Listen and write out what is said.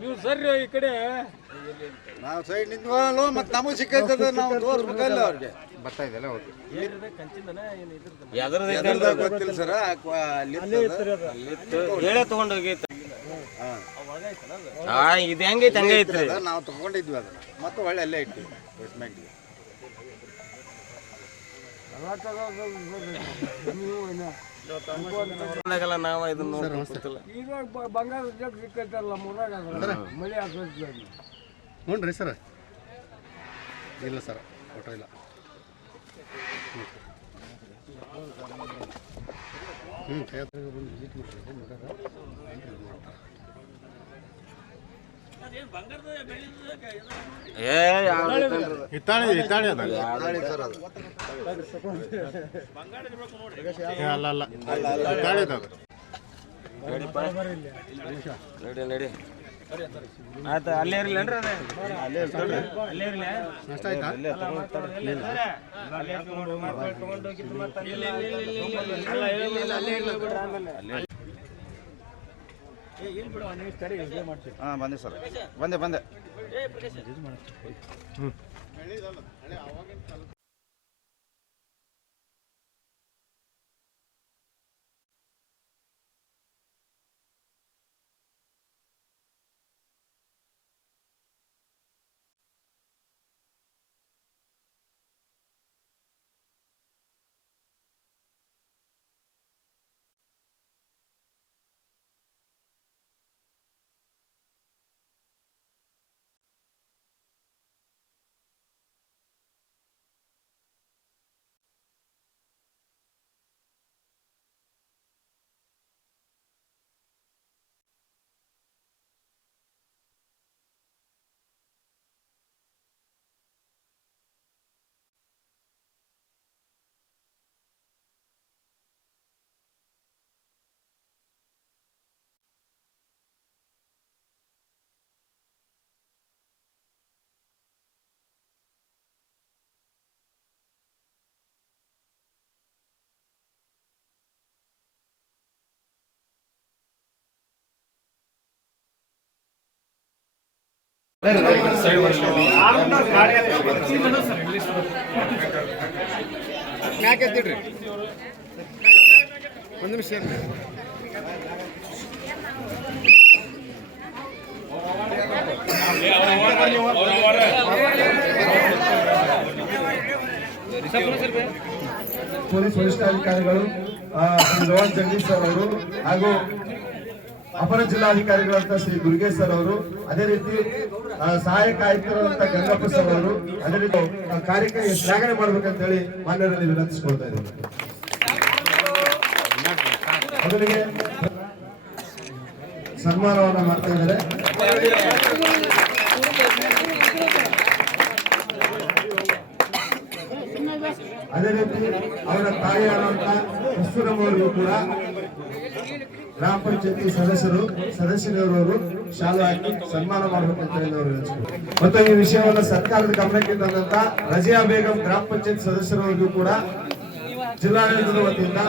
ನೀವು ಸರ್ರಿ ಈ ಕಡೆ. ನಾವು ಸೈಡ್ ನಿಂತ್ವಲ್ಲ ಮತ್ತೆ ನಮಗೆ ಸಿಕ್ಕೈತದ ನಾವು ತೋರಿಸ್ಬೇಕಲ್ಲ ಅವ್ರಿಗೆ. ಬರ್ತಾ ಇದೆಯಲ್ಲ ಓಕೆ ಎದ್ರದ ಗೊತ್ತಿಲ್ಲ ಸರ್ ಹೇಳೇ ತಗೊಂಡೋಗೈತೆ ಹಾ. ಇದು ಹೆಂಗೈತೆ ಹಂಗೈತ್ರಿ ನಾವು ತಗೊಂಡಿದ್ವಿ ಅದನ್ನ. ಮತ್ತೆ ಒಳ್ಳೆ ಅಲ್ಲೇ ಇಟ್ಟಿವಿ ಬೇಸ್ಮೆಂಟ್ಗೆ ಆಗಲ್ಲ ನಾವು ಇದನ್ನ ನೋಡ್ಕೊತಿಲ್ಲ ಇವಾಗ ಬ- ಬಂಗಾರ ಜಗ್ ಸಿಕ್ಕೈತಲ್ಲ ಮುರಾಗ ಮಳೆ ಹಾಕೋದು ಹ್ಞೂ ರೀ ಸರ್. ಇಲ್ಲ ಸರ್ ಫೋಟೋ ಇಲ್ಲ. ಹ್ಞೂ ಬಂದು ವಿಸಿಟ್ ಮಾಡಿರಿ ಏ? ಹಿತ್ತಾಳಿ ಹಿತ್ತಾಳಿ ಅದ ಅಲ್ಲ ಅಲ್ಲ ಹಿತ್ತಾಳಿ ಅದ. ನಡಿ ನಡಿ ಆಯ್ತು ಅಲ್ಲೇ ಇರ್ಲೇನ್ರಿ ಅದೇ ಅಲ್ಲೇ ಇರ್ತಾಳ್ರಿ ಅಲ್ಲೇ ಇರ್ಲಿ ನಷ್ಟ ಆಯ್ತಾ ಅಲ್ಲ, ಮತ್ತೆ ಅಲ್ಲಿ ಅಲ್ಲ, ಇಲ್ಲ, ಇಲ್ಲ, ಅಲ್ಲೇ ಇರ್ಲಿ ಬಿಡ್ರಿ ಆಮೇಲೆ. ಹಾಂ ಬಂದೆ ಸರ್. ಬಂದೆ ಬಂದೆ. ಪೊಲೀಸ್ ವರಿಷ್ಠಾಧಿಕಾರಿಗಳು ಜಗದೀಶ್ ಸರ್ ಅವರು ಹಾಗೂ ಅಪರ ಜಿಲ್ಲಾಧಿಕಾರಿಗಳಂತ ಶ್ರೀ ದುರ್ಗೇಶ್ ಸರ್ ಅವರು, ಅದೇ ರೀತಿ ಸಹಾಯಕ ಆಯುಕ್ತರಾದಂತ ಗಂಗಪ್ಪ ಸರ್ ಅವರು, ಅದೇ ರೀತಿ ಕಾರ್ಯಕ್ರಮ ಶ್ಲಾಘನೆ ಮಾಡ್ಬೇಕಂತ ಹೇಳಿ ಮಾನ್ಯರಲ್ಲಿ ವಿನಂತಿಸಿಕೊಳ್ತಾ ಇದ್ದೇವೆ ಸನ್ಮಾನವನ್ನ ಮಾಡ್ತಾ ಇದ್ದಾರೆ. ಅದೇ ರೀತಿ ಅವರ ತಾಯಿಯಾದಂತ ಅವರಿಗೂ ಕೂಡ ಗ್ರಾಮ ಪಂಚಾಯತಿ ಸದಸ್ಯರು ಸದಸ್ಯರವರು ಶಾಲೆ ಹಾಕಿ ಸನ್ಮಾನ ಮಾಡಬೇಕಂತ ಹೇಳಿ ಅವರು. ಮತ್ತು ಈ ವಿಷಯವನ್ನು ಸರ್ಕಾರದ ಗಮನಕ್ಕೆ ತಂದಂತ ರಜಿಯಾ ಬೇಗಂ ಗ್ರಾಮ ಪಂಚಾಯತ್ ಸದಸ್ಯರವರಿಗೂ ಕೂಡ ಜಿಲ್ಲಾಡಳಿತದ ವತಿಯಿಂದ